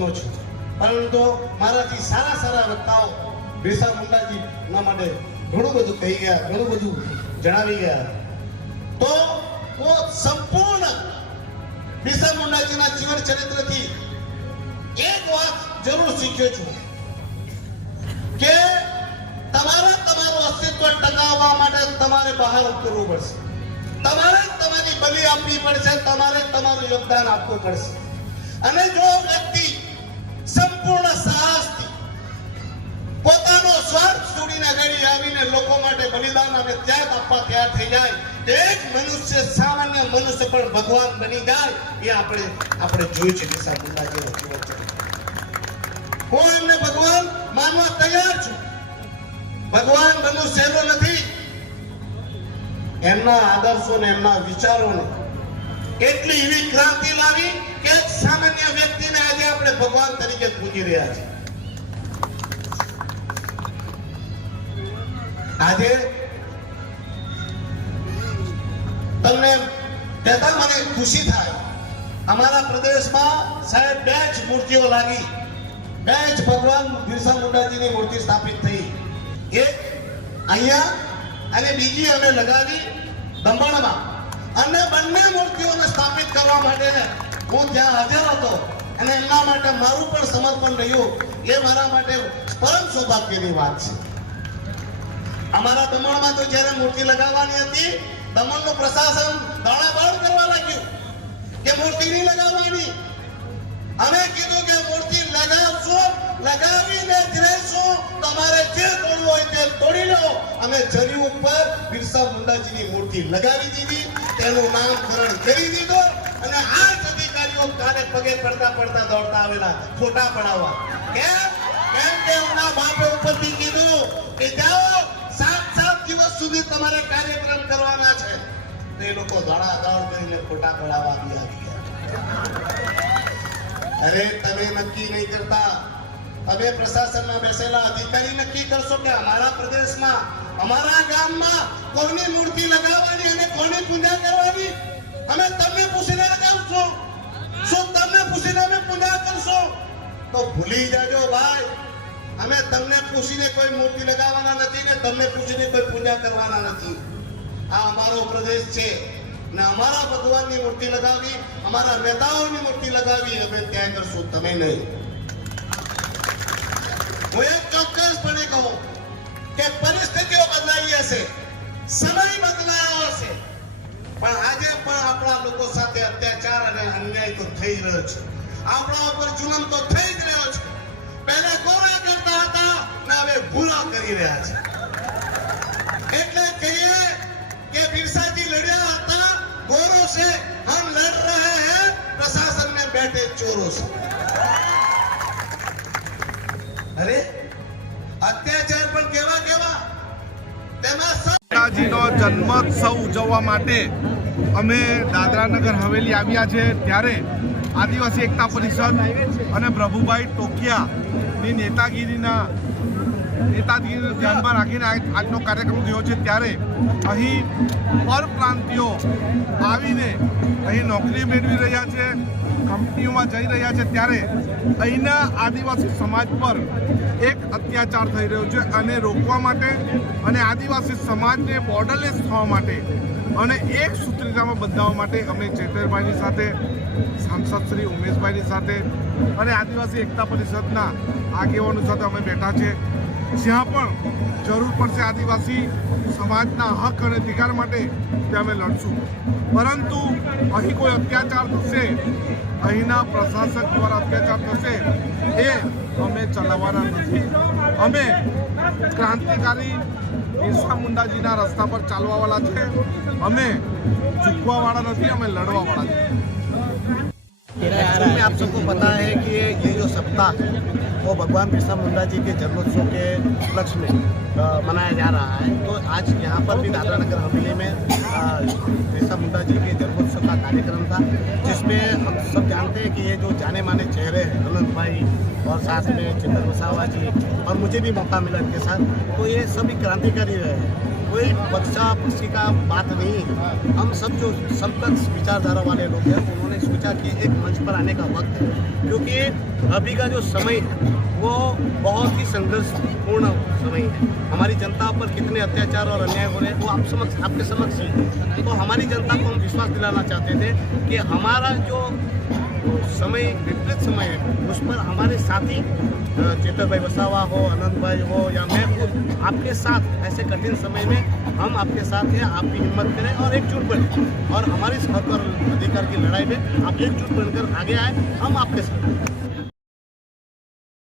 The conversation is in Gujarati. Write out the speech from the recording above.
બનો છું, પરંતુ મારાથી સારા સારા વક્તાઓ બિરસા મુંડાજીના માટે ઘણું બધું કહી ગયા, ઘણું બધું જણાવી ગયા. તો હું સંપૂર્ણ બિરસા મુંડાજીના જીવન ચરિત્રથી એક વાત જરૂર શીખ્યો છું કે તમારે તમારું અસ્તિત્વ ટકાવવા માટે તમારે બહાર ઉતરવું પડશે, તમારે તમારી બલિ આપવી પડશે, તમારે તમારું યોગદાન આપવું પડશે. અને જો વ્યક્તિ સંપૂર્ણ સાહસથી પોતાનો સ્વાર્થ છોડીને આગળ આવીને લોકો માટે બલિદાન અને ત્યાગ આપવા તૈયાર થઈ જાય, એક મનુષ્ય, સામાન્ય મનુષ્ય પણ ભગવાન બની જાય, એ આપણે જોયું છે બિરસા મુંડાજીનું જીવન ચરિત્ર. હું એમને ભગવાન માનવા તૈયાર છું. ભગવાન બનવું સહેલું નથી. એમના આદર્શો ને એમના વિચારોને એટલી એવી ક્રાંતિ લાવી કે સામાન્ય વ્યક્તિને આજે આપણે ભગવાન તરીકે પૂજી રહ્યા છીએ. આજે તમને કહેતા મને ખુશી થાય, અમારા પ્રદેશમાં સાહેબ 2 જ મૂર્તિઓ લાગી, 2 જ ભગવાન બિરસા મુંડાજીની મૂર્તિ સ્થાપિત થઈ. એક અહીંયા અને બીજી અમે લગાવી દમણમાં. અને બંને મૂર્તિઓને સ્થાપિત કરવા માટે હું ત્યાં હાજર હતો અને એમના માટે મારું પણ સમર્પણ રહ્યું. એ મારા માટે પરમ સૌભાગ્યની વાત છે. અમારા દમણમાં તો જ્યારે મૂર્તિ લગાવવાની હતી, દમણનું પ્રશાસન દાણાબાણ કરવા લાગ્યું કે મૂર્તિ નહીં લગાવવાની. અમે કીધું કે મૂર્તિ લગાવશો, લગાવીને જ રહેશું, તમારે જે તોડવું હોય તે તોડી લો. અમે જરી ઉપર બિરસા મુંડાજીની મૂર્તિ લગાવી દીધી, તેનું નામકરણ કરી દીધું અને 8 અધિકારીઓ કાલે પગે પડતા દોડતા આવેલા ફોટા પડાવવા. કેમ કે એમના બાપે ઉપરથી કીધું કે જાઓ 7 દિવસ સુધી તમારે કાર્યક્રમ કરવાના છે. તો એ લોકો દોડાદોડ કરીને ફોટા પડાવવા આવી ગયા. અરે તમે નક્કી નહીં કરતા, તમે પ્રશાસનમાં બેસેલા અધિકારી નક્કી કરશો કે અમારા પ્રદેશમાં, અમારા ગામમાં કોની મૂર્તિ લગાવવાની અને કોની પૂજા કરવાની. અમે તમને પૂછીને લગાવશું. શું તમને પૂછીને અમે પૂજા કરશું? તો ભૂલી જાજો ભાઈ, અમે તમને પૂછીને કોઈ મૂર્તિ લગાવવાના નથી ને તમને પૂછીને કોઈ પૂજા કરવાના નથી. આ અમારો પ્રદેશ છે ને અમારા ભગવાનની મૂર્તિ લગાવી, અમારા નેતાઓની મૂર્તિ લગાવી અમે ત્યાં કરશું, તમે નહીં. હું એક ચોક્કસપણે કહું કે પરિસ્થિતિઓ બદલાઈ હશે, સમય બદલાયો હશે, પણ આજે પણ આપણા લોકો સાથે અત્યાચાર અને અન્યાય તો થઈ રહ્યો છે. આપણા ઉપર જુલમ તો થઈ જ રહ્યો છે. પહેલા ગોરા કરતા હતા ને હવે ભૂલા કરી રહ્યા છે. એટલે કહીએ કે બિરસાજી લડ્યા હતા, ગોરો से हम लड़ रहे हैं, प्रशासन में बैठे चोरों से. अरे અત્યાચાર પણ કેવા કેવા. તેમાં નો જન્મોત્સવ ઉજવવા માટે અમે દાદરાનગર હવેલી આવ્યા છે, ત્યારે આદિવાસી એકતા પરિષદ અને પ્રભુભાઈ ટોકિયાની નેતાગીરીને ધ્યાનમાં રાખીને આજનો કાર્યક્રમ થયો છે. ત્યારે અહીં પરપ્રાંતિયો આવીને અહીં નોકરી મેળવી રહ્યા છે, કંપનીઓમાં જઈ રહ્યા છે, ત્યારે અહીંના આદિવાસી સમાજ પર એક અત્યાચાર થઈ રહ્યો છે અને રોકવા માટે અને આદિવાસી સમાજને બોર્ડરલેસ થવા માટે અને એક સૂત્રતામાં બંધાવવા માટે અમે ચેતરભાઈની સાથે, સાંસદ શ્રી ઉમેશભાઈની સાથે અને આદિવાસી એકતા પરિષદના આગેવાનો સાથે અમે બેઠા છે. જ્યાં પણ જરૂર પડશે આદિવાસી સમાજના હક અને અધિકાર માટે ત્યાં અમે લડશું. પરંતુ અહીં કોઈ અત્યાચાર થશે, અહીંના પ્રશાસક દ્વારા અત્યાચાર થશે, એ અમે ચલાવવાના નથી. અમે ક્રાંતિકારી બિરસા મુંડાજીના રસ્તા પર ચાલવાવાળા છે. અમે ઝૂકવાવાળા નથી, અમે લડવાવાળા છીએ. एक्चुअल में आप सबको पता है कि ये जो सप्ताह वो भगवान बिरसा मुंडा जी के जन्मोत्सव के उपलक्ष्य में मनाया जा रहा है. तो आज यहाँ पर भी दादरानगर हवेली में बिरसा मुंडा जी के जन्मोत्सव का कार्यक्रम था, जिसमें हम सब जानते हैं कि ये जो जाने माने चेहरे हैं अनंत भाई और साथ में चेतन वसावा जी, और मुझे भी मौका मिला इनके साथ, तो ये सभी क्रांतिकारी रहे हैं. कोई पक्षी का बात नहीं है. हम सब जो समकक्ष विचारधारा वाले लोग हैं, उन्होंने सोचा कि एक मंच पर आने का वक्त है, क्योंकि अभी का जो समय है वो बहुत ही संघर्षपूर्ण समय है। हमारी जनता पर कितने अत्याचार और अन्याय हो रहे हैं वो आपके समक्ष है। तो हमारी जनता को हम विश्वास दिलाना चाहते थे कि हमारा जो समय विपरीत समय है उस पर हमारे साथी चेतन भाई वसावा हो, अनंत भाई हो या मैं खुद आपके साथ ऐसे कठिन समय में हम आपके साथ हैं। आप भी हिम्मत करें और एकजुट बने और हमारी हक और अधिकार की लड़ाई में आप एकजुट बनकर आगे आए, हम आपके साथ हैं।